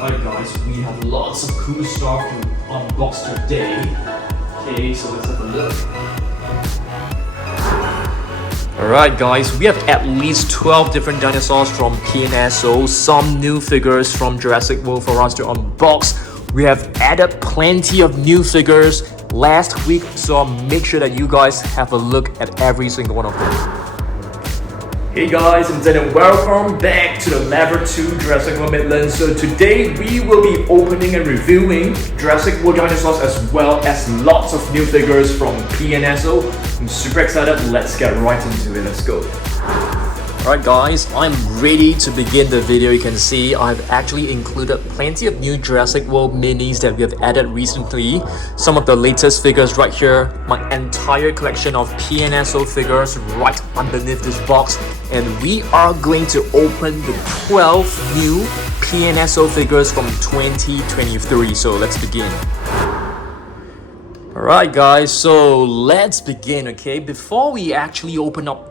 Alright guys, we have lots of cool stuff to unbox today. Okay, so let's have a look. Alright guys, we have at least 12 different dinosaurs from PNSO, some new figures from Jurassic World for us to unbox. We have added plenty of new figures last week, so I'll make sure that you guys have a look at every single one of them. Hey guys, and then welcome back to the Level 2 Jurassic World Midlands. So today we will be opening and reviewing Jurassic World dinosaurs as well as lots of new figures from PNSO. I'm super excited, let's get right into it, let's go. Alright guys, I'm ready to begin the video. You can see I've actually included plenty of new Jurassic World minis that we have added recently. Some of the latest figures right here, my entire collection of PNSO figures right underneath this box. And we are going to open the 12 new PNSO figures from 2023. So let's begin. Alright guys, so let's begin, okay? Before we actually open up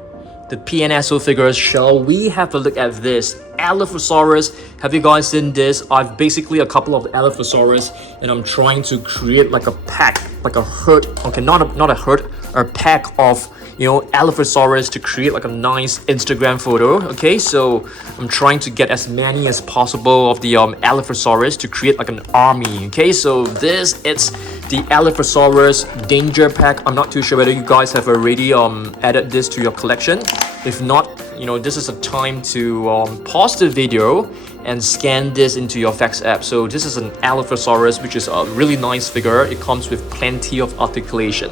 the PNSO figures, shall we have a look at this Elaphrosaurus? Have you guys seen this? I've basically a couple of Elaphrosaurus and I'm trying to create like a pack, like a herd, okay, not a herd, a pack of, you know, Elaphrosaurus to create like a nice Instagram photo. Okay, so I'm trying to get as many as possible of the Elaphrosaurus to create like an army. Okay, so this it's the Elaphrosaurus danger pack. I'm not too sure whether you guys have already added this to your collection. If not, you know, this is a time to pause the video and scan this into your fax app. So this is an Elaphrosaurus, which is a really nice figure. It comes with plenty of articulation.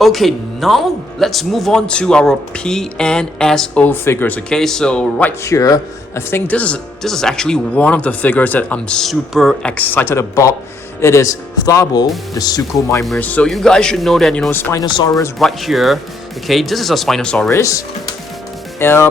Okay, now let's move on to our PNSO figures. Okay, so right here, I think this is actually one of the figures that I'm super excited about. It is Thabo, the Suchomimus. So you guys should know that, you know, Spinosaurus right here. Okay, this is a Spinosaurus.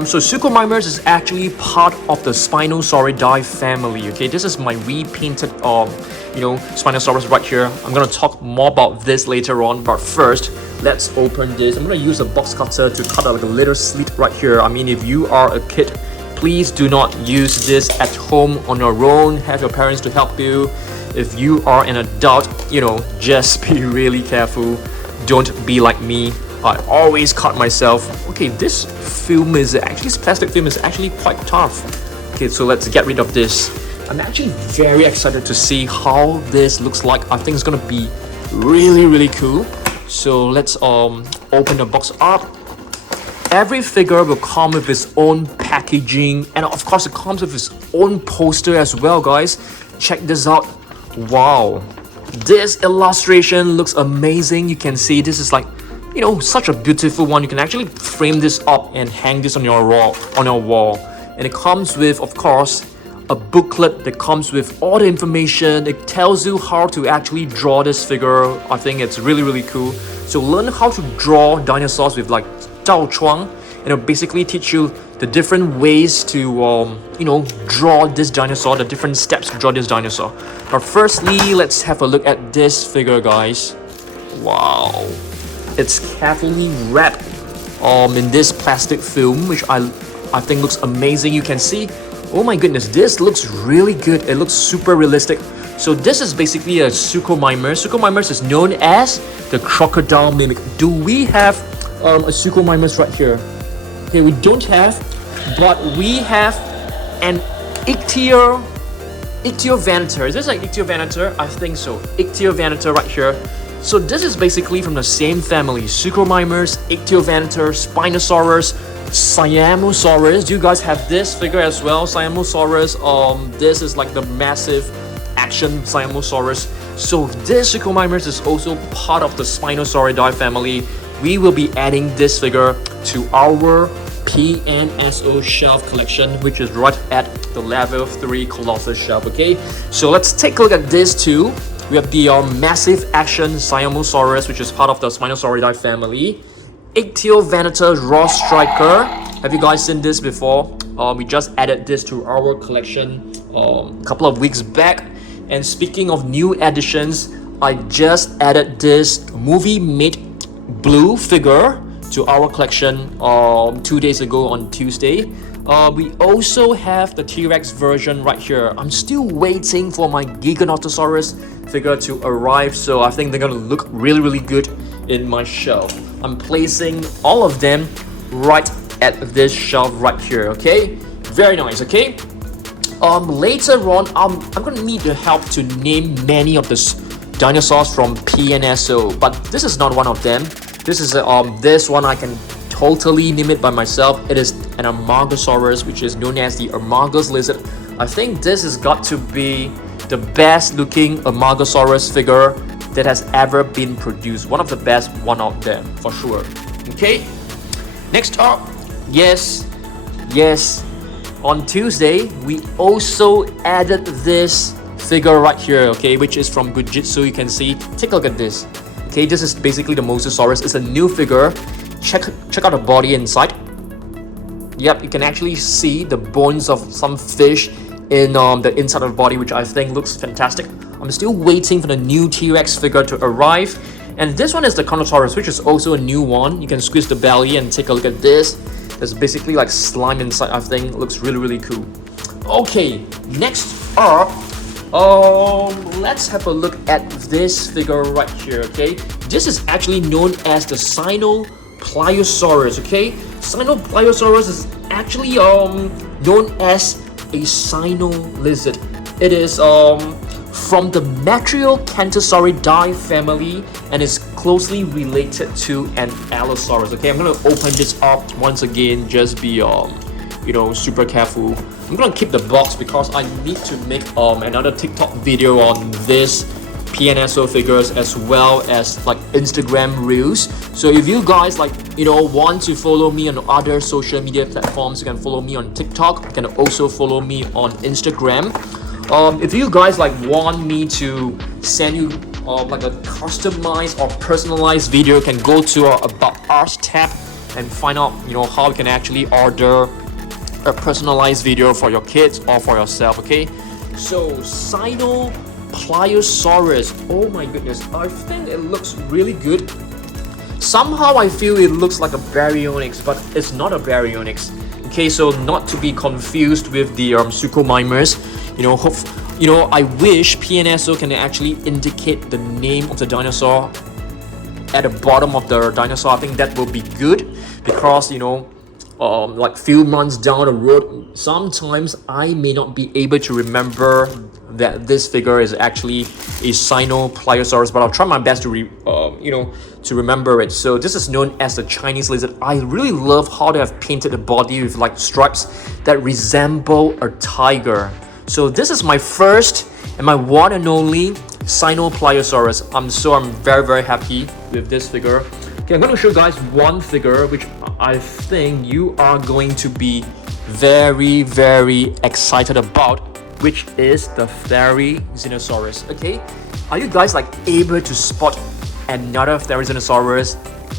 So Suchomimus is actually part of the Spinosauridae family. Okay, this is my repainted you know, Spinosaurus right here. I'm gonna talk more about this later on, but first let's open this. I'm gonna use a box cutter to cut out like a little slit right here. I mean, if you are a kid, please do not use this at home on your own. Have your parents to help you. If you are an adult, you know, just be really careful. Don't be like me. I always cut myself. Okay, this film is actually, this plastic film is actually quite tough. Okay, so let's get rid of this. I'm actually very excited to see how this looks like. I think it's gonna be really cool. So let's open the box up. Every figure will come with its own packaging, and of course it comes with its own poster as well, guys. Check this out. Wow, this illustration looks amazing. You can see this is like, you know, such a beautiful one. You can actually frame this up and hang this on your wall. And it comes with, of course, a booklet that comes with all the information. It tells you how to actually draw this figure. I think it's really cool. So learn how to draw dinosaurs with like Zhao Chuang, and it'll basically teach you the different ways to you know, draw this dinosaur, the different steps to draw this dinosaur. But firstly, let's have a look at this figure, guys. Wow, it's carefully wrapped in this plastic film, which I think looks amazing. You can see, oh my goodness, this looks really good. It looks super realistic. So this is basically a Suchomimus. Suchomimus is known as the crocodile mimic. Do we have a Suchomimus right here? Okay, we don't have, but we have an Ichthyovanator. Is this like Ichthyovanator? I think so. Ichthyovanator right here. So this is basically from the same family. Suchomimus, Ichthyovanator, Spinosaurus, Siamosaurus. Do you guys have this figure as well? Siamosaurus. This is like the massive action Siamosaurus. So this Suchomimus is also part of the Spinosauridae family. We will be adding this figure to our PNSO shelf collection, which is right at the Level 3 Colossal shelf. Okay, so let's take a look at this too. We have the massive action Siamosaurus, which is part of the Spinosauridae family. Ichthyovanator Raw Striker. Have you guys seen this before? We just added this to our collection a couple of weeks back. And speaking of new additions, I just added this movie made blue figure to our collection 2 days ago on Tuesday. We also have the T-Rex version right here. I'm still waiting for my Giganotosaurus figure to arrive, so I think they're gonna look really good in my shelf. I'm placing all of them right at this shelf right here, okay? Very nice, okay? Later on, I'm gonna need the help to name many of the dinosaurs from PNSO, but this is not one of them. This is this one I can totally name it by myself. It is an Amargasaurus, which is known as the Amargus lizard. I think this has got to be the best looking Amargasaurus figure that has ever been produced. One of the best one of them, for sure. Okay, next up, yes, on Tuesday, we also added this figure right here, okay, which is from Goo-Jit-Zu. You can see, take a look at this. Okay, this is basically the Mosasaurus. It's a new figure. Check out the body inside. Yep, you can actually see the bones of some fish in the inside of the body, which I think looks fantastic. I'm still waiting for the new T-Rex figure to arrive. And this one is the Giganotosaurus, which is also a new one. You can squeeze the belly and take a look at this. There's basically like slime inside. I think looks really cool. Okay, next up, let's have a look at this figure right here. Okay, this is actually known as the Tsintaosaurus. Okay, Tsintaosaurus is actually known as a cyno lizard. It is from the Metriacanthosauridae family and is closely related to an Allosaurus. Okay, I'm gonna open this up once again. Just be you know, super careful. I'm gonna keep the box because I need to make another TikTok video on this PNSO figures as well as like Instagram reels. So if you guys like, you know, want to follow me on other social media platforms, you can follow me on TikTok. You can also follow me on Instagram. If you guys like want me to send you like a customized or personalized video, you can go to our About Us tab and find out, you know, how you can actually order a personalized video for your kids or for yourself. Okay, so Tsintaosaurus, oh my goodness, I think it looks really good. Somehow I feel it looks like a Baryonyx, but it's not a Baryonyx. Okay, so not to be confused with the Suchomimus. You know, I wish PNSO can actually indicate the name of the dinosaur at the bottom of the dinosaur. I think that will be good because, you know, like few months down the road, sometimes I may not be able to remember that this figure is actually a Tsintaosaurus, but I'll try my best to you know, to remember it. So this is known as the Chinese lizard. I really love how they have painted the body with like stripes that resemble a tiger. So this is my first and my one and only Tsintaosaurus. I'm very happy with this figure. Okay, I'm going to show you guys one figure which I think you are going to be very excited about, which is the Therizinosaurus. Okay, are you guys like able to spot another Therizinosaurus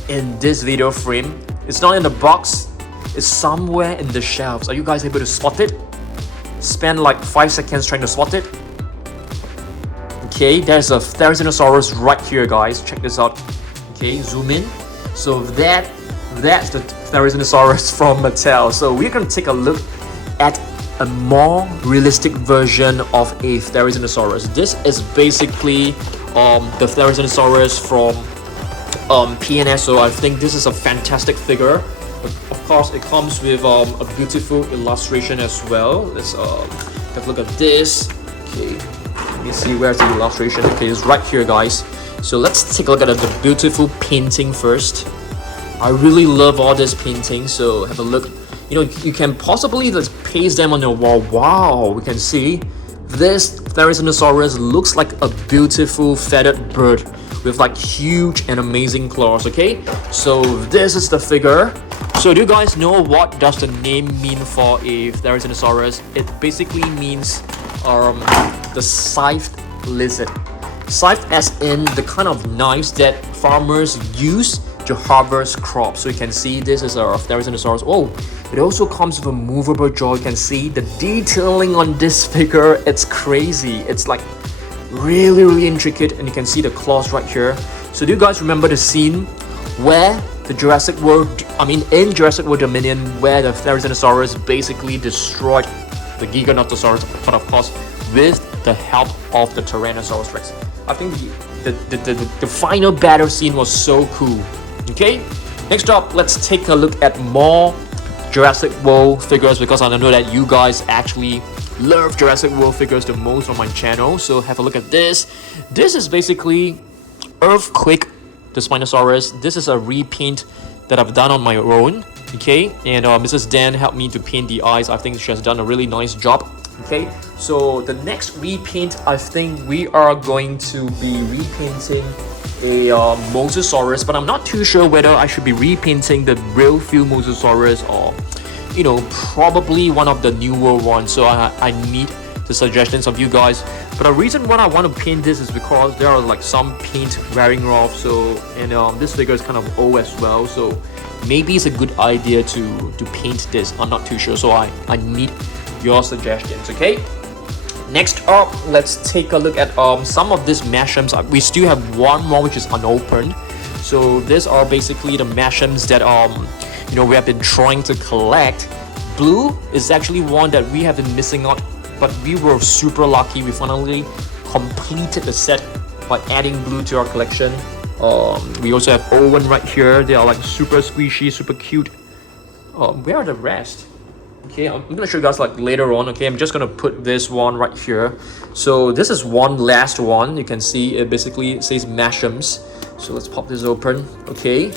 in this video frame? It's not in the box, it's somewhere in the shelves. Are you guys able to spot it? Spend like 5 seconds trying to spot it. Okay, there's a Therizinosaurus right here, guys. Check this out. Okay, zoom in. So that's the Therizinosaurus from Mattel. So we're gonna take a look at a more realistic version of a Therizinosaurus. This is basically the Therizinosaurus from PNSO. I think this is a fantastic figure. Of course, it comes with a beautiful illustration as well. Let's have a look at this. Okay, let me see where's the illustration. Okay, it's right here, guys. So let's take a look at the beautiful painting first. I really love all this painting, so have a look. You know, you can possibly just paste them on your wall. Wow, we can see this Therizinosaurus looks like a beautiful feathered bird with like huge and amazing claws. Okay, so this is the figure. So do you guys know what does the name mean for a Therizinosaurus? It basically means the scythed lizard. Scythe as in the kind of knives that farmers use to harvest crops. So you can see this is a Therizinosaurus. Oh, it also comes with a movable jaw. You can see the detailing on this figure. It's crazy. It's like really intricate, and you can see the claws right here. So do you guys remember the scene where the Jurassic World, in Jurassic World Dominion, where the Therizinosaurus basically destroyed the Giganotosaurus, but of course with the help of the Tyrannosaurus Rex. I think the final battle scene was so cool. Okay, next up, let's take a look at more Jurassic World figures, because I know that you guys actually love Jurassic World figures the most on my channel. So have a look at this. This is basically Earthquake, the Spinosaurus. This is a repaint that I've done on my own. Okay, and Mrs. Dan helped me to paint the eyes. I think she has done a really nice job. Okay, so the next repaint, I think we are going to be repainting a Mosasaurus, but I'm not too sure whether I should be repainting the real few Mosasaurus or, you know, probably one of the newer ones. So I need the suggestions of you guys. But the reason why I want to paint this is because there are like some paint wearing off. So, and this figure is kind of old as well. So maybe it's a good idea to paint this. I'm not too sure. So I need your suggestions. Okay. Next up, let's take a look at some of these mashems. We still have one more which is unopened. So these are basically the mashems that you know, we have been trying to collect. Blue is actually one that we have been missing out, but we were super lucky. We finally completed the set by adding blue to our collection. We also have Owen right here. They are like super squishy, super cute. Where are the rest? Okay, I'm gonna show you guys like later on. Okay, I'm just gonna put this one right here. So this is one last one. You can see it basically says mashems. So let's pop this open. Okay.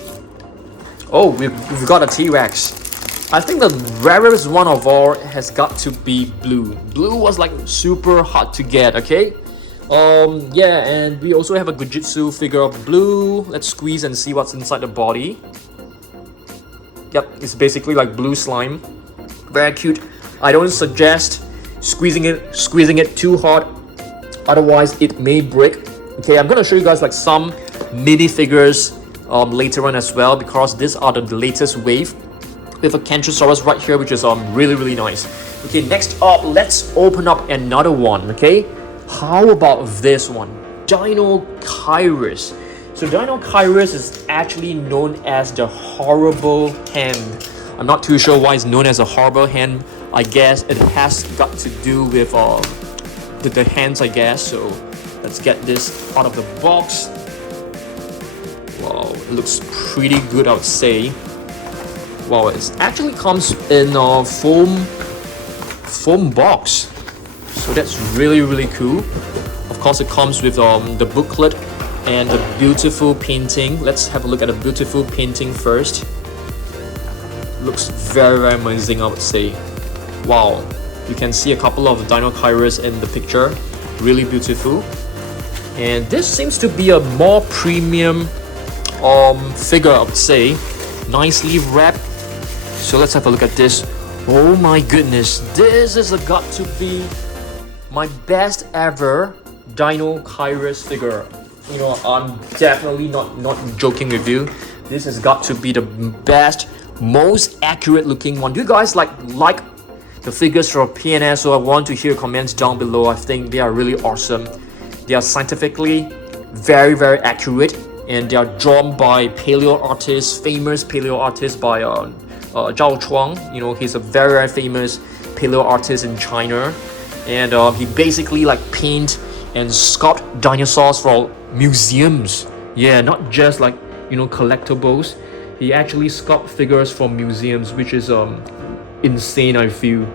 Oh, we've got a T-Rex. I think the rarest one of all has got to be blue. Blue was like super hard to get. Okay. Yeah, and we also have a Goo-Jit-Zu figure of blue. Let's squeeze and see what's inside the body. Yep, it's basically like blue slime. Very cute. I don't suggest squeezing it too hard, otherwise it may break. Okay, I'm gonna show you guys like some mini figures later on as well, because these are the latest wave. We have a Cantrosaurus right here, which is really nice. Okay, next up, let's open up another one. Okay, how about this one, Dinosaurus? So Dinosaurus is actually known as the horrible hand. I'm not too sure why it's known as a horrible hand. I guess it has got to do with the hands, I guess. So let's get this out of the box. Wow, it looks pretty good, I would say. Wow, it actually comes in a foam box. So that's really cool. Of course, it comes with the booklet and the beautiful painting. Let's have a look at the beautiful painting first. Looks very amazing, I would say. Wow, you can see a couple of Dinosaurs in the picture. Really beautiful. And this seems to be a more premium figure, I would say. Nicely wrapped. So let's have a look at this. Oh my goodness, this is got to be my best ever Dinosaurus figure. You know, I'm definitely not joking with you. This has got to be the best, most accurate looking one. Do you guys like the figures from PNSO? I want to hear comments down below. I think they are really awesome. They are scientifically very accurate, and they are drawn by paleo artists, famous paleo artist by Zhao Chuang. You know, he's a very famous paleo artist in China, and he basically like paint and sculpt dinosaurs for museums. Yeah, not just like, you know, collectibles. He actually sculpt figures from museums, which is insane, I feel.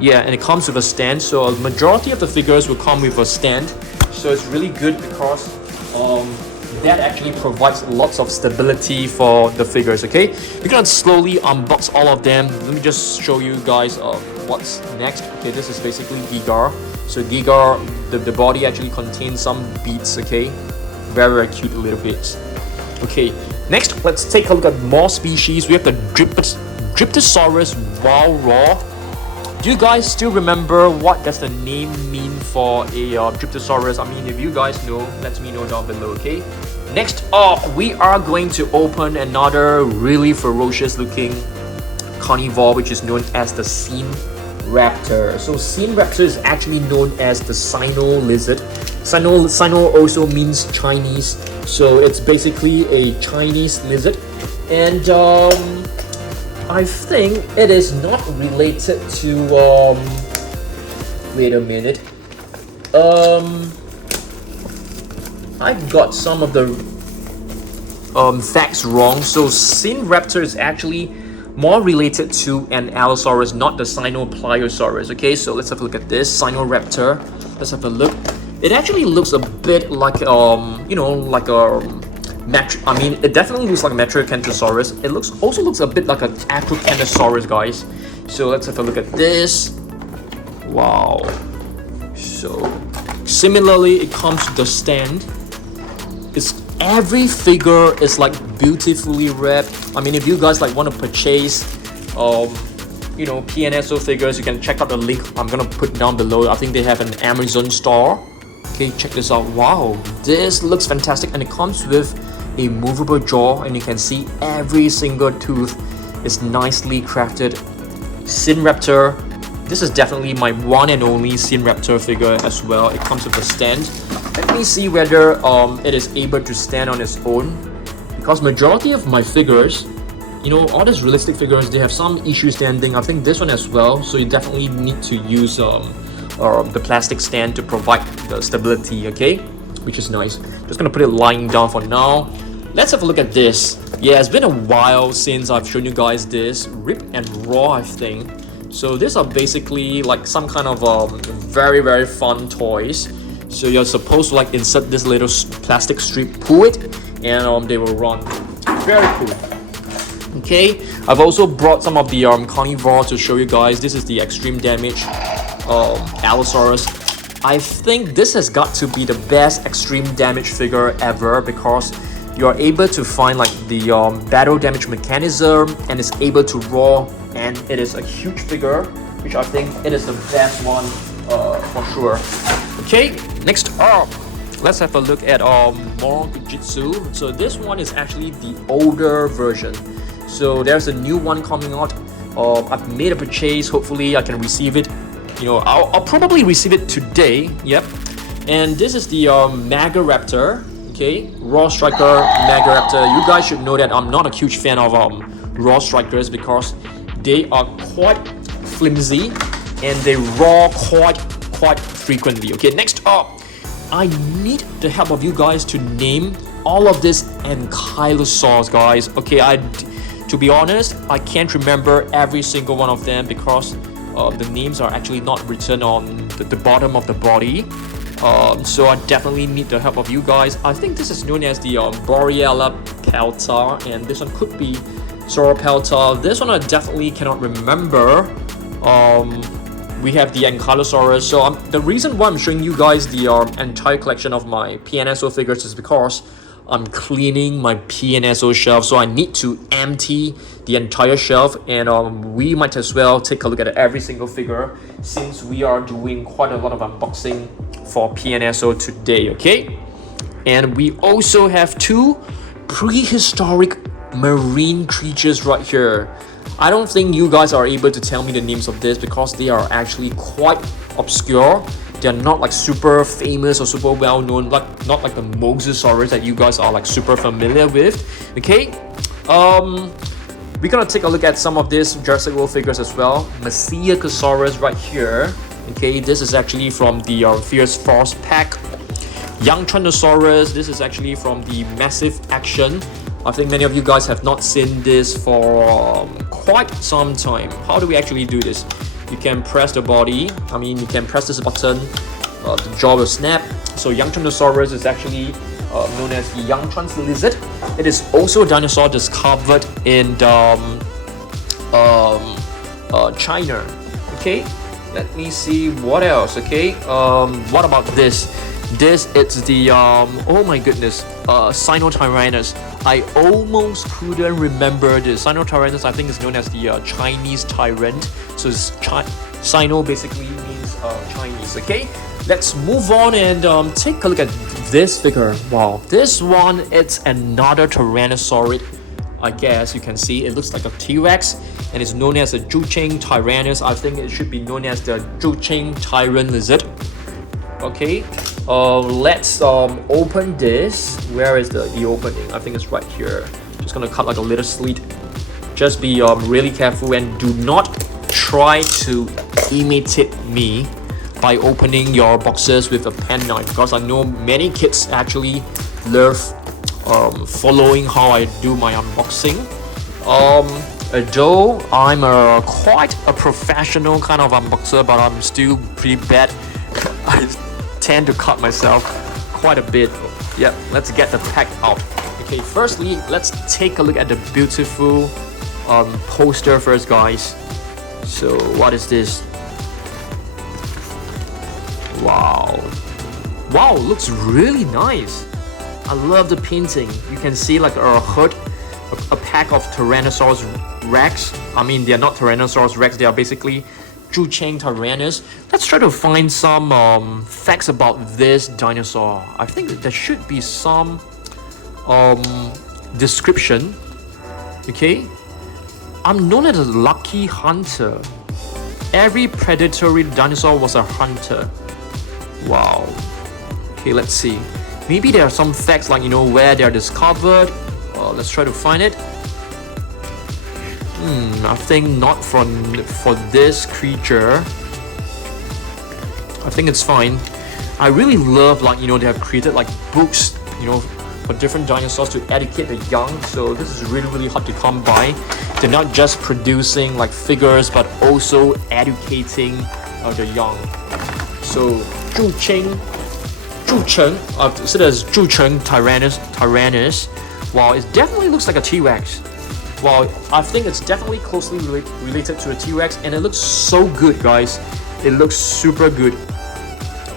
Yeah, and it comes with a stand, so a majority of the figures will come with a stand. So it's really good because that actually provides lots of stability for the figures. Okay, we're gonna slowly unbox all of them. Let me just show you guys what's next. Okay, this is basically Giga. So Giga, the body actually contains some beads. Okay, very cute little bits. Okay, next let's take a look at more species. We have the Dryptosaurus Wild Raw. Do you guys still remember what does the name mean for a Dryptosaurus? I mean, if you guys know, let me know down below. Okay, next up we are going to open another really ferocious looking carnivore, which is known as the Scene Raptor. So Sinraptor is actually known as the Sino lizard. Sino also means Chinese, so it's basically a Chinese lizard. And I think it is not related to wait a minute. I got some of the facts wrong. So Sinraptor is actually more related to an Allosaurus, not the Sinopliosaurus. Okay, so let's have a look at this Sinoraptor. Let's have a look. It actually looks a bit like you know, like a I mean, it definitely looks like a Metriacanthosaurus. It also looks a bit like an Acrocanthosaurus, guys. So let's have a look at this. Wow. So similarly, it comes to the stand. Every figure is like beautifully wrapped. I mean, if you guys like want to purchase you know, PNSO figures, you can check out the link I'm gonna put down below. I think they have an Amazon store. Okay, check this out. Wow, this looks fantastic, and it comes with a movable jaw, and you can see every single tooth is nicely crafted. Sinraptor. This is definitely my one and only Sinraptor figure as well. It comes with a stand. Let me see whether it is able to stand on its own, because majority of my figures, you know, all these realistic figures, they have some issue standing. I think this one as well. So you definitely need to use the plastic stand to provide the stability, okay, which is nice. Just gonna put it lying down for now. Let's have a look at this. Yeah, it's been a while since I've shown you guys this. Rip and Raw, I think. So these are basically like some kind of very, very fun toys. So you're supposed to like insert this little plastic strip, pull it, and they will run. Very cool. Okay, I've also brought some of the carnivore to show you guys. This is the extreme damage Allosaurus. I think this has got to be the best extreme damage figure ever, because you're able to find like the battle damage mechanism, and it's able to roar, and it is a huge figure, which I think it is the best one for sure. Okay, next up, let's have a look at more Goo-Jit-Zu. So this one is actually the older version. So there's a new one coming out. I've made a purchase. Hopefully I can receive it. You know, I'll probably receive it today. Yep. And this is the Megaraptor. Okay, Raw Striker Megaraptor. You guys should know that I'm not a huge fan of Raw Strikers, because they are quite flimsy and they roar quite frequently. Okay, next up, I need the help of you guys to name all of this Ankylosaurs, guys. Okay, to be honest, I can't remember every single one of them, because the names are actually not written on the bottom of the body. So I definitely need the help of you guys. I think this is known as the Boreala pelta, and this one could be Sauropelta. This one I definitely cannot remember. We have the Ankylosaurus. So the reason why I'm showing you guys the entire collection of my PNSO figures is because I'm cleaning my PNSO shelf, so I need to empty the entire shelf, and we might as well take a look at every single figure, since we are doing quite a lot of unboxing for PNSO today. Okay, and we also have two prehistoric marine creatures right here. I don't think you guys are able to tell me the names of this, because they are actually quite obscure. They're not like super famous or super well known, like not like the Mosasaurus that you guys are like super familiar with. Okay, we're gonna take a look at some of these Jurassic World figures as well. Mosasaurus right here. Okay, this is actually from the Fierce Force pack. Young Tsintaosaurus. This is actually from the Massive Action. I think many of you guys have not seen this for quite some time. How do we actually do this? You can press the body. I mean, you can press this button. The jaw will snap. So Young Tsintaosaurus is actually known as the Young Trans lizard. It is also a dinosaur discovered in China. Okay, let me see what else. Okay, what about this? This is the oh my goodness, Sinotyrannus. I almost couldn't remember this. Sinotyrannus, I think, is known as the Chinese tyrant. So Sino basically means Chinese. Okay, let's move on and take a look at this figure. Wow, this one, it's another Tyrannosaurid. I guess you can see it looks like a T-Rex, and it's known as the Goo-Jit-Zu tyrannus. I think it should be known as the Goo-Jit-Zu tyrant lizard. Okay, let's open this. Where is the opening? I think it's right here. Just gonna cut like a little slit. Just be really careful and do not try to imitate me by opening your boxes with a pen knife, because I know many kids actually love following how I do my unboxing. Though I'm quite a professional kind of unboxer, but I'm still pretty bad. I tend to cut myself quite a bit. Yeah, let's get the pack out. Okay, firstly, let's take a look at the beautiful poster first, guys. So what is this? Wow, looks really nice. I love the painting. You can see like a herd, a pack of Tyrannosaurus Rex. I mean, they're not Tyrannosaurus Rex, they are basically Goo-Jit-Zu tyrannus. Let's try to find some facts about this dinosaur. I think there should be some description. Okay, I'm known as a lucky hunter. Every predatory dinosaur was a hunter. Wow. Okay, let's see. Maybe there are some facts like, you know, where they are discovered. Let's try to find it. I think not for this creature. I think it's fine. I really love, like, you know, they have created like books, you know, for different dinosaurs to educate the young. So this is really hard to come by. They're not just producing like figures, but also educating the young. So Goo-Jit-Zu, I've said as Goo-Jit-Zu tyrannus. Wow, it definitely looks like a T-Rex. Wow, I think it's definitely closely related to a T-Rex, and it looks so good, guys. It looks super good.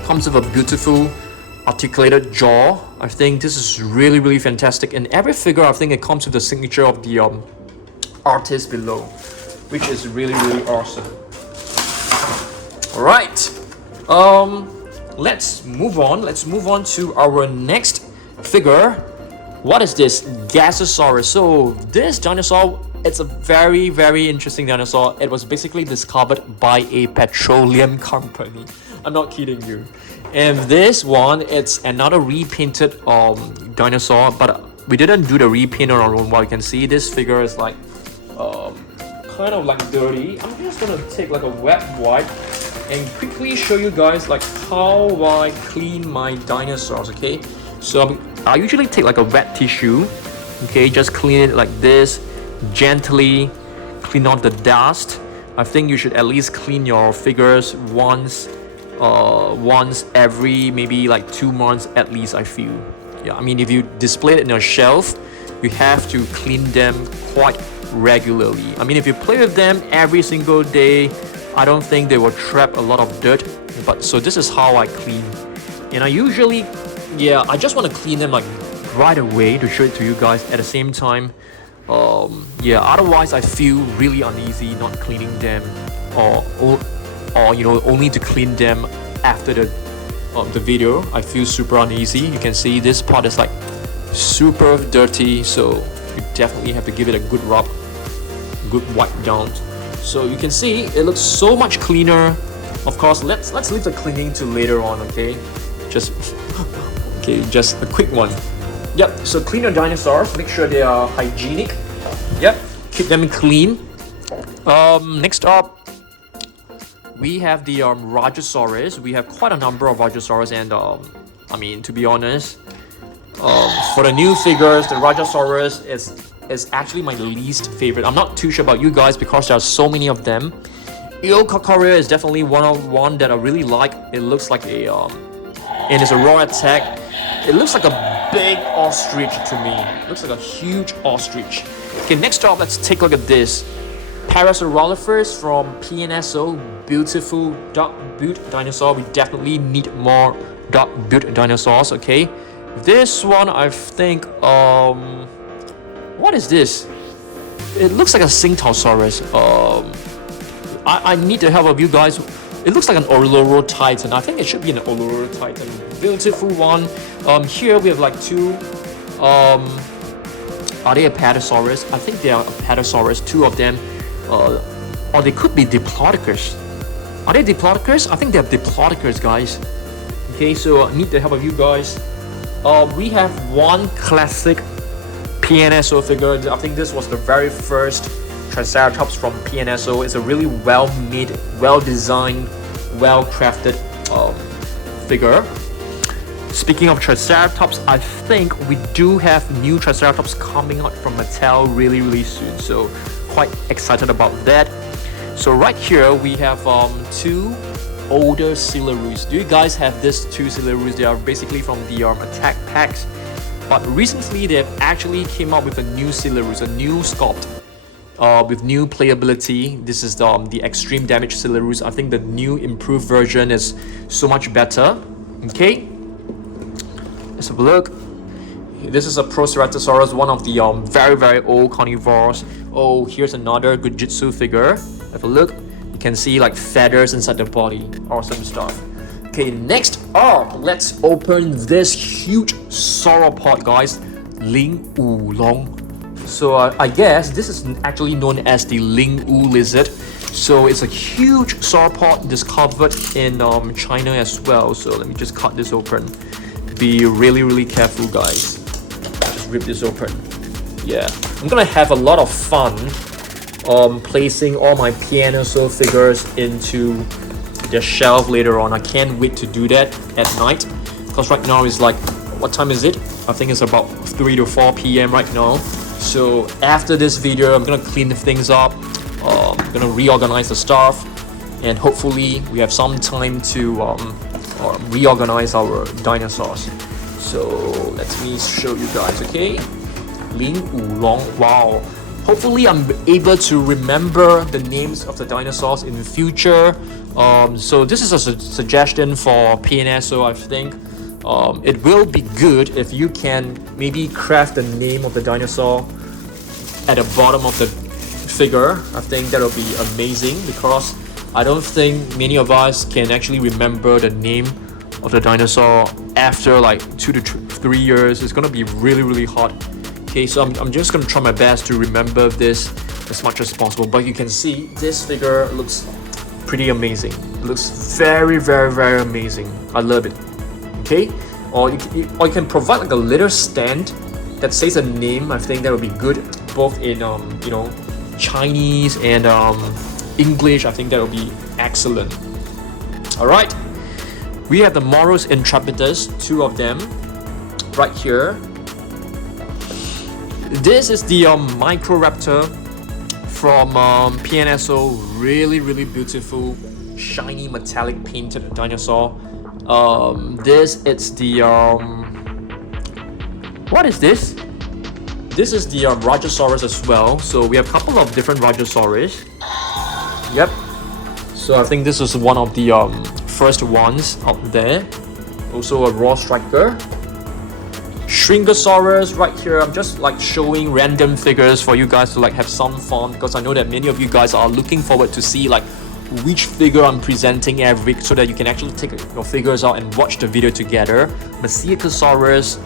Comes with a beautiful articulated jaw. I think this is really fantastic. In every figure, I think it comes with the signature of the artist below, which is really awesome. All right, let's move on to our next figure. What is this? Giganotosaurus. So this dinosaur, it's a very interesting dinosaur. It was basically discovered by a petroleum company. I'm not kidding you. And this one, it's another repainted dinosaur, but we didn't do the repaint on our own. Well, you can see this figure is like kind of like dirty. I'm just gonna take like a wet wipe and quickly show you guys like how I clean my dinosaurs. Okay, so I usually take like a wet tissue. Okay, just clean it like this, gently clean off the dust. I think you should at least clean your figures once every maybe like 2 months at least, I feel. Yeah, I mean, if you display it in your shelf, you have to clean them quite regularly. I mean, if you play with them every single day, I don't think they will trap a lot of dirt. But so this is how I clean. And I usually, yeah, I just want to clean them like right away to show it to you guys. At the same time, yeah, otherwise I feel really uneasy not cleaning them, or you know, only to clean them after the video. I feel super uneasy. You can see this part is like super dirty, so you definitely have to give it a good rub, good wipe down. So you can see it looks so much cleaner. Of course, let's leave the cleaning to later on. Okay, just a quick one. Yep, so clean your dinosaurs, make sure they are hygienic. Yep, keep them clean. Next up, we have the Rajasaurus. We have quite a number of Rajasaurus, and I mean, to be honest, for the new figures, the Rajasaurus is actually my least favorite. I'm not too sure about you guys because there are so many of them. Eococoria is definitely one that I really like. It looks like a and it's a raw attack. It looks like a big ostrich to me. It looks like a huge ostrich. Okay, next up, let's take a look at this. Herrerasaurus from PNSO. Beautiful dark-built dinosaur. We definitely need more dark-built dinosaurs, okay? This one, I think, what is this? It looks like a Tsintaosaurus. I need the help of you guys. It looks like an Austroraptor. I think it should be an Austroraptor. Beautiful one. Here we have like two. Are they Apatosaurus? I think they are Apatosaurus. Two of them. or they could be Diplodocus. Are they Diplodocus? I think they're Diplodocus, guys. Okay, so I need the help of you guys. We have one classic PNSO figure. I think this was the very first Triceratops from PNSO. It's a really well-made, well-designed, well-crafted figure. Speaking of Triceratops, I think we do have new Triceratops coming out from Mattel really soon. So quite excited about that. So right here we have two older Silarus. Do you guys have these two Silarus? They are basically from the attack packs, but recently they've actually came out with a new Silarus, a new sculpt with new playability. This is the extreme damage Silarus. I think the new improved version is so much better. Okay, let's have a look. This is a Proceratosaurus, one of the very old carnivores. Oh, here's another Goo-Jit-Zu figure. Have a look. You can see like feathers inside the body. Awesome stuff. Okay, next up, let's open this huge sauropod, guys. Ling Oolong. So I guess this is actually known as the Ling Oo lizard. So it's a huge sauropod discovered in China as well. So let me just cut this open. Be really careful, guys. Just rip this open. Yeah, I'm gonna have a lot of fun placing all my PNSO figures into the shelf later on. I can't wait to do that at night, because right now it's like, what time is it? I think it's about 3 to 4 p.m. right now. So after this video, I'm gonna clean things up. I'm gonna reorganize the stuff, and hopefully we have some time to reorganize our dinosaurs. So let me show you guys, okay? Ling Oolong. Wow. Hopefully I'm able to remember the names of the dinosaurs in the future. So this is a suggestion for PNSO, I think. It will be good if you can maybe craft the name of the dinosaur at the bottom of the figure. I think that'll be amazing, because I don't think many of us can actually remember the name of the dinosaur after like 2 to 3 years. It's gonna be really hard. Okay, so I'm just gonna try my best to remember this as much as possible. But you can see this figure looks pretty amazing. It looks very amazing. I love it. Okay, or you can provide like a little stand that says a name. I think that would be good, both in you know, Chinese and English. I think that would be excellent. All right, we have the Moros Intrepidus, 2 of them right here. This is the Microraptor from PNSO. Really beautiful, shiny, metallic painted dinosaur. This is the what is this? This is the Rajasaurus as well. So we have a couple of different Rajasaurus. Yep. So I think this is one of the first ones out there. Also a raw striker. Shringosaurus right here. I'm just like showing random figures for you guys to like have some fun, because I know that many of you guys are looking forward to see like which figure I'm presenting every week, so that you can actually take your figures out and watch the video together. Mosasaurus,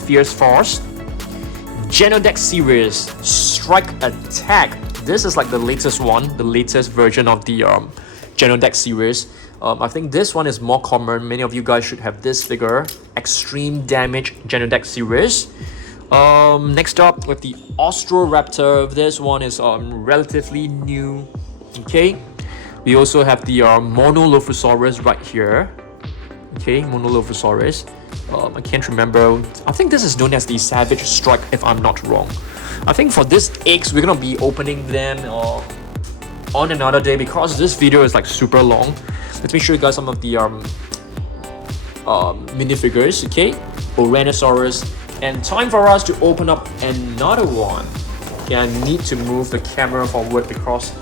Fierce Force, Giganotosaurus series, Strike Attack. This is like the latest one, the latest version of the Giganotosaurus series. I think this one is more common. Many of you guys should have this figure, Extreme Damage Giganotosaurus series. Next up, with the Austroraptor. This one is relatively new. Okay, we also have the Monolophosaurus right here. Okay, Monolophosaurus. I can't remember. I think this is known as the Savage Strike, if I'm not wrong. I think for this eggs, we're gonna be opening them on another day, because this video is like super long. Let me show you guys some of the minifigures. Okay, Tyrannosaurus, and time for us to open up another one. Okay, I need to move the camera forward because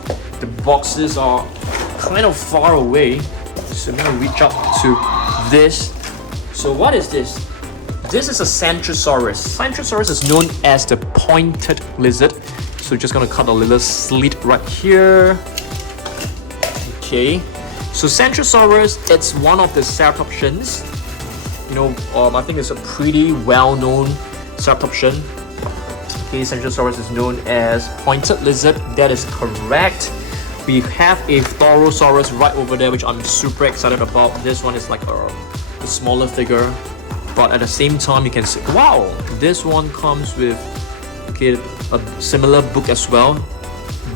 the boxes are kind of far away. So I'm gonna reach up to this. So what is this? This is a Tsintaosaurus. Tsintaosaurus is known as the pointed lizard. So just gonna cut a little slit right here. Okay. So Tsintaosaurus, it's one of the ceratopsians. You know, I think it's a pretty well-known ceratopsian. case, Tsintaosaurus is known as pointed lizard. That is correct. We have a Austroraptor right over there, which I'm super excited about. This one is like a smaller figure, but at the same time you can see, wow, this one comes with a similar book as well.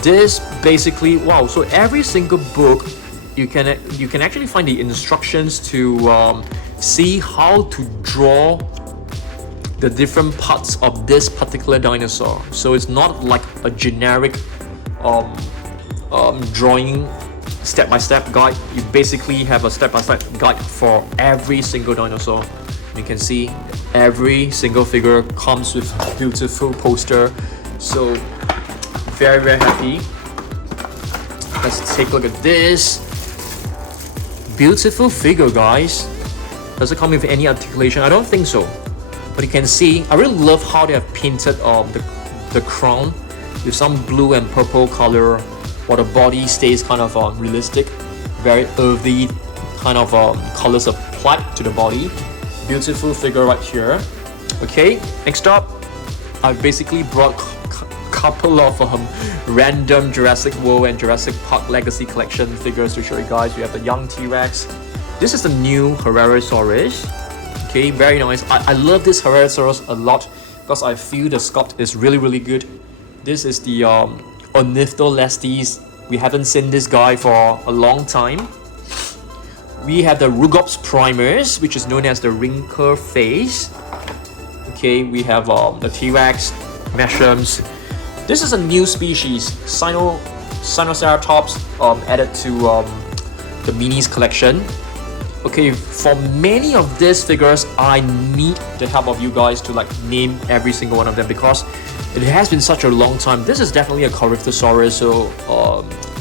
This basically, wow, so every single book you can actually find the instructions to see how to draw the different parts of this particular dinosaur. So it's not like a generic drawing step-by-step guide. You basically have a step-by-step guide for every single dinosaur. You can see every single figure comes with a beautiful poster. So very, very happy. Let's take a look at this. Beautiful figure, guys. Does it come with any articulation? I don't think so. But you can see, I really love how they have painted the crown with some blue and purple color, while the body stays kind of realistic. Very earthy kind of colors applied to the body. Beautiful figure right here. Okay, next up, I basically brought couple of random Jurassic World and Jurassic Park Legacy Collection figures to show you guys. We have the young T-Rex. This is the new Herrerasaurus. Okay, very nice. I love this Herrerasaurus a lot because I feel the sculpt is really, really good. This is the Ornitholestes. We haven't seen this guy for a long time. We have the Rugops primus, which is known as the wrinkle face. Okay, we have the T-Rex, Meshrams. This is a new species, Spinosaurus, added to the minis collection. Okay, for many of these figures, I need the help of you guys to like name every single one of them because it has been such a long time. This is definitely a Coryphosaurus, so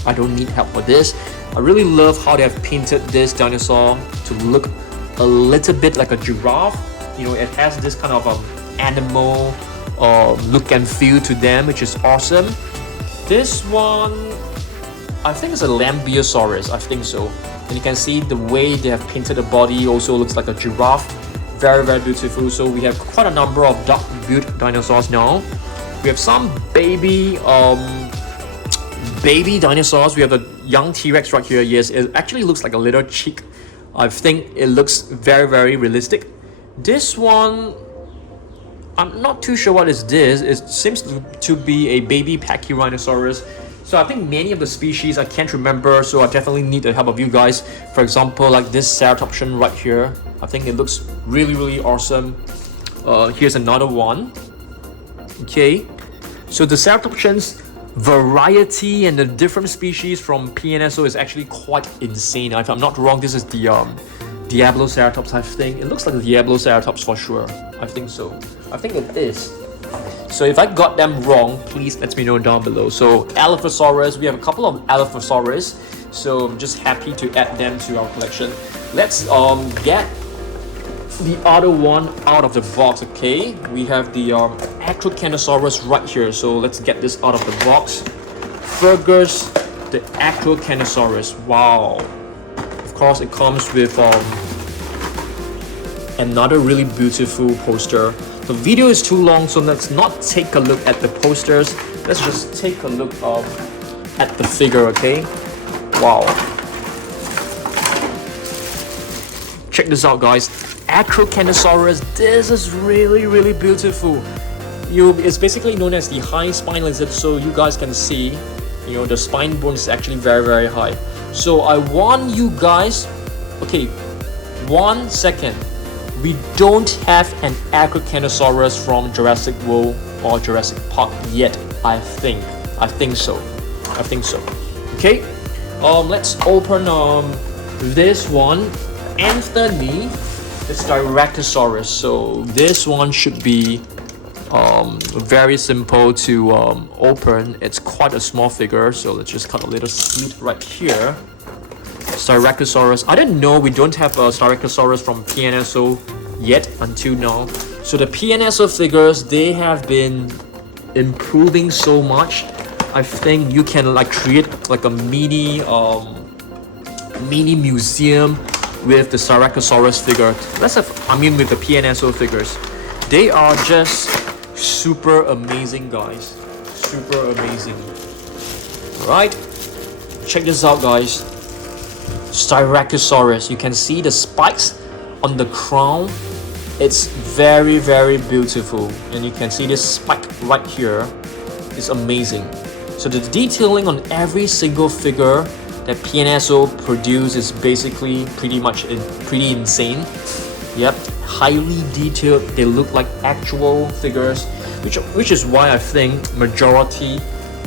I don't need help for this. I really love how they have painted this dinosaur to look a little bit like a giraffe. You know, it has this kind of animal look and feel to them, which is awesome. This one, I think it's a Lambeosaurus, I think so. And you can see the way they have painted the body also looks like a giraffe. Very, very beautiful. So we have quite a number of dark-built dinosaurs now. We have some baby dinosaurs. We have a young T-Rex right here. Yes, it actually looks like a little chick. I think it looks very, very realistic. This one, I'm not too sure what is this. It seems to be a baby Pachyrhinosaurus. So I think many of the species I can't remember, so I definitely need the help of you guys. For example, like this Ceratopsian right here. I think it looks really, really awesome. Here's another one. Okay, so the Ceratopsians variety and the different species from PNSO is actually quite insane. If I'm not wrong, this is the Diabloceratops, I think. It looks like the Diabloceratops for sure. I think so. I think it is. So if I got them wrong, please let me know down below. So Elaphrosaurus, we have a couple of Elaphrosaurus. So I'm just happy to add them to our collection. Let's get the other one out of the box, okay? We have the Acrocanosaurus right here. So let's get this out of the box. Fergus, the Acrocanosaurus. Wow. Of course, it comes with another really beautiful poster. The video is too long, so let's not take a look at the posters. Let's just take a look at the figure, okay? Wow. Check this out, guys. Acrocanosaurus. This is really, really beautiful. It's basically known as the high spine lizard, so you guys can see, you know, the spine bone is actually very, very high. So I want you guys, okay, 1 second. We don't have an Acrocanosaurus from Jurassic World or Jurassic Park yet, I think. I think so. Okay, let's open this one. Anthony, this Directosaurus. So this one should be very simple to open. It's quite a small figure, so let's just cut a little slit right here. Styracosaurus. I didn't know we don't have a Styracosaurus from PNSO yet until now. So the PNSO figures, they have been improving so much. I think you can like create like a mini museum with the Styracosaurus figure. With the PNSO figures. They are just Super amazing, guys. Super amazing. Right? Check this out, guys. Styracosaurus. You can see the spikes on the crown. It's very, very beautiful. And you can see this spike right here. It's amazing. So the detailing on every single figure that PNSO produce is basically pretty insane. Yep, highly detailed. They look like actual figures, which is why I think majority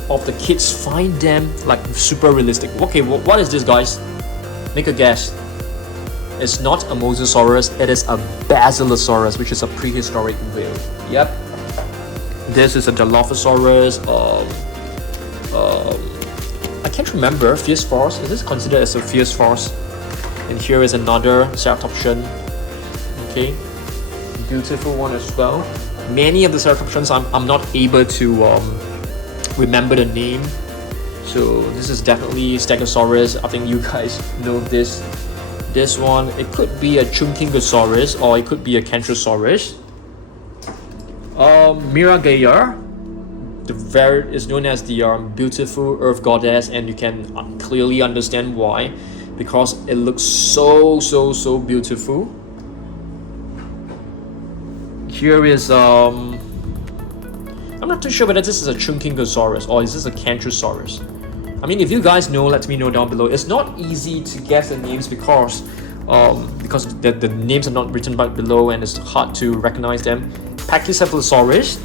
of the kids find them like super realistic. Okay, what is this, guys? Make a guess. It's not a Mosasaurus, it is a Basilosaurus, which is a prehistoric whale. Yep. This is a Dilophosaurus. I can't remember. Fierce Force. Is this considered as a Fierce Force? And here is another Ceratopsian. Okay. Beautiful one as well. Many of the Ceratopsians I'm not able to remember the name. So this is definitely Stegosaurus. I think you guys know this. This one, it could be a Chunkingosaurus or it could be a Cantrosaurus. Miragaia, is known as the beautiful earth goddess, and you can clearly understand why, because it looks so beautiful. Here is I'm not too sure whether this is a Chunkingosaurus or is this a Cantrosaurus. I mean, if you guys know, let me know down below. It's not easy to guess the names because the names are not written right below and it's hard to recognize them. Pachycephalosaurus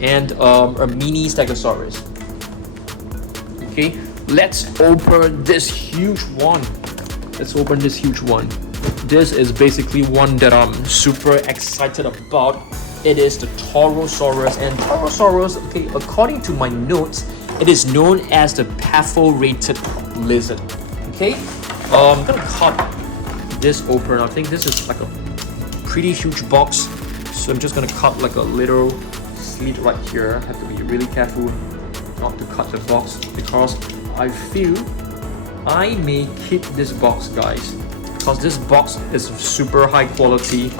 and a mini Stegosaurus. Okay, let's open this huge one. This is basically one that I'm super excited about. It is the Taurosaurus, and Taurosaurus, okay, according to my notes, it is known as the perforated lizard. Okay, I'm gonna cut this open. I think this is like a pretty huge box, so I'm just gonna cut like a little slit right here. I have to be really careful not to cut the box because I feel I may keep this box, guys, because this box is super high quality.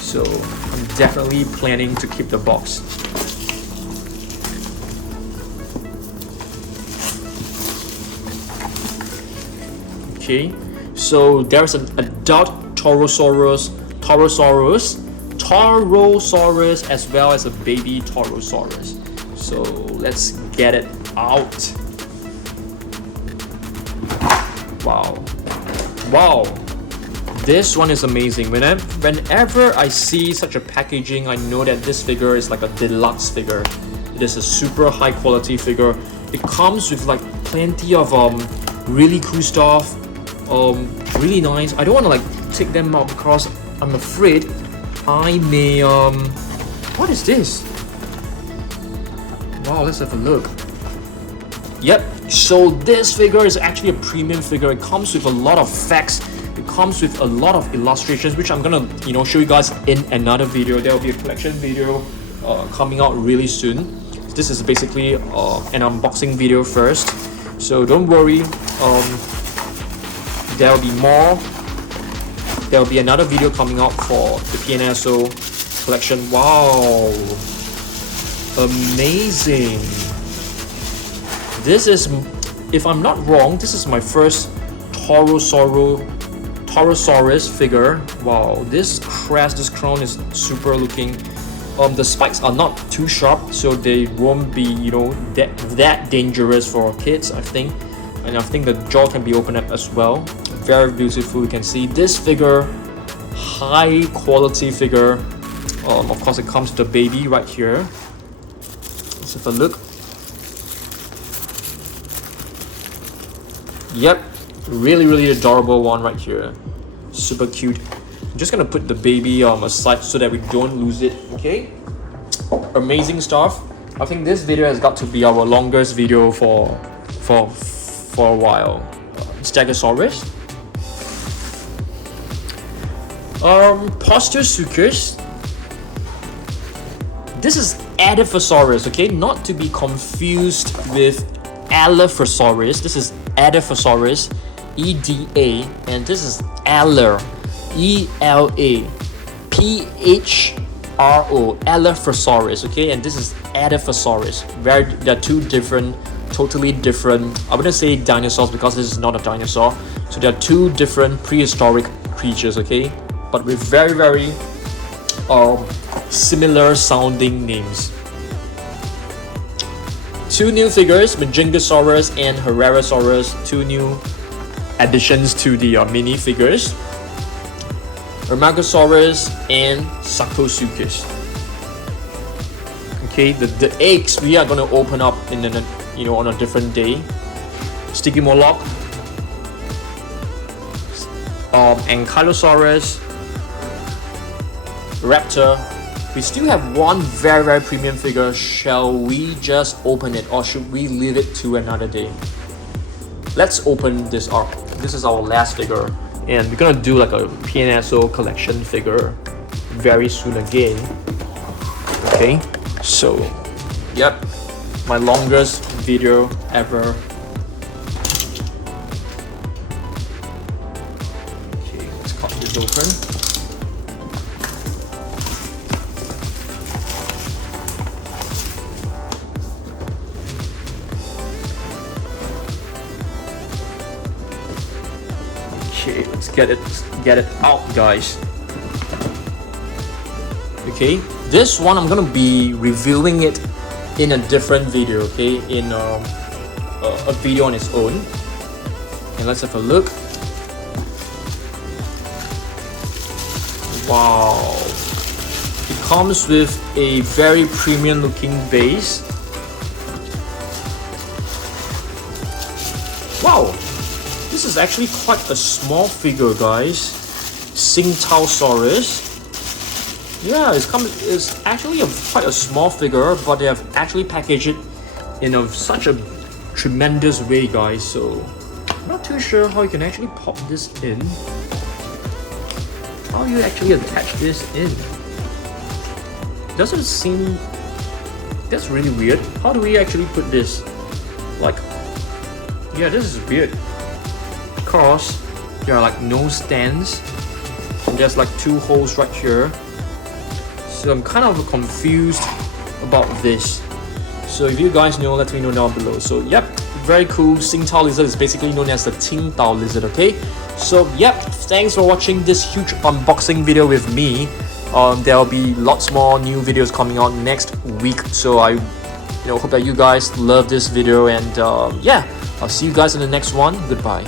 So I'm definitely planning to keep the box. Okay, so there's an adult Taurosaurus, as well as a baby Taurosaurus. So let's get it out. Wow, this one is amazing. Whenever I see such a packaging, I know that this figure is like a deluxe figure. It is a super high quality figure. It comes with like plenty of really cool stuff. Really nice. I don't want to like take them out because I'm afraid I may what is this? Wow, let's have a look. Yep, so this figure is actually a premium figure. It comes with a lot of facts. It comes with a lot of illustrations, which I'm gonna show you guys in another video. There will be a collection video coming out really soon. This is basically an unboxing video first, so don't worry. There will be more. There will be another video coming out for the PNSO collection. Wow, amazing. This is, if I'm not wrong, this is my first Taurosaurus figure. Wow, this crest, this crown is super looking. The spikes are not too sharp, so they won't be that dangerous for kids, I think. And I think the jaw can be opened up as well. Very beautiful. You can see this figure, high quality figure. Of course, it comes with the baby right here. Let's have a look. Yep, really adorable one right here. Super cute. I'm just gonna put the baby aside so that we don't lose it. Okay, amazing stuff. I think this video has got to be our longest video for a while. Stegosaurus. Postosuchus. This is Elaphrosaurus, okay? Not to be confused with Elaphrosaurus. This is Elaphrosaurus, EDA, and this is Ela, ELA, ELAPHRO, Elaphrosaurus, okay, and this is Elaphrosaurus. They're two different, totally different. I wouldn't say dinosaurs because this is not a dinosaur. So they're two different prehistoric creatures, okay, but with very similar sounding names. Two new figures, Giganotosaurus and Herrerasaurus, two new additions to the mini figures. Repaints and Sarcosuchus. Okay, the eggs we are gonna open up in on a different day. Stygimoloch, Ankylosaurus, Raptor. We still have one very premium figure. Shall we just open it or should we leave it to another day? Let's open this up. This is our last figure, and we're gonna do like a PNSO collection figure very soon again. Okay, so yep, my longest video ever. Okay, let's cut this open. Okay, let's get it out, guys. Okay, this one I'm gonna be reviewing it in a different video, okay, in a video on its own. And let's have a look. Wow, it comes with a very premium looking base. Wow, this is actually quite a small figure, guys. Tsintaosaurus. Yeah, it's actually quite a small figure, but they have actually packaged it in such a tremendous way, guys. So I'm not too sure how you can actually pop this in. How you actually attach this in? Doesn't seem. That's really weird. How do we actually put this? Like, yeah, this is weird. Because there are like no stands. And there's like two holes right here. So I'm kind of confused about this. So if you guys know, let me know down below. So yep, very cool. Tsintao lizard is basically known as the Tsintao lizard, okay? So yep, thanks for watching this huge unboxing video with me. There'll be lots more new videos coming out next week. So I hope that you guys love this video, and yeah, I'll see you guys in the next one. Goodbye.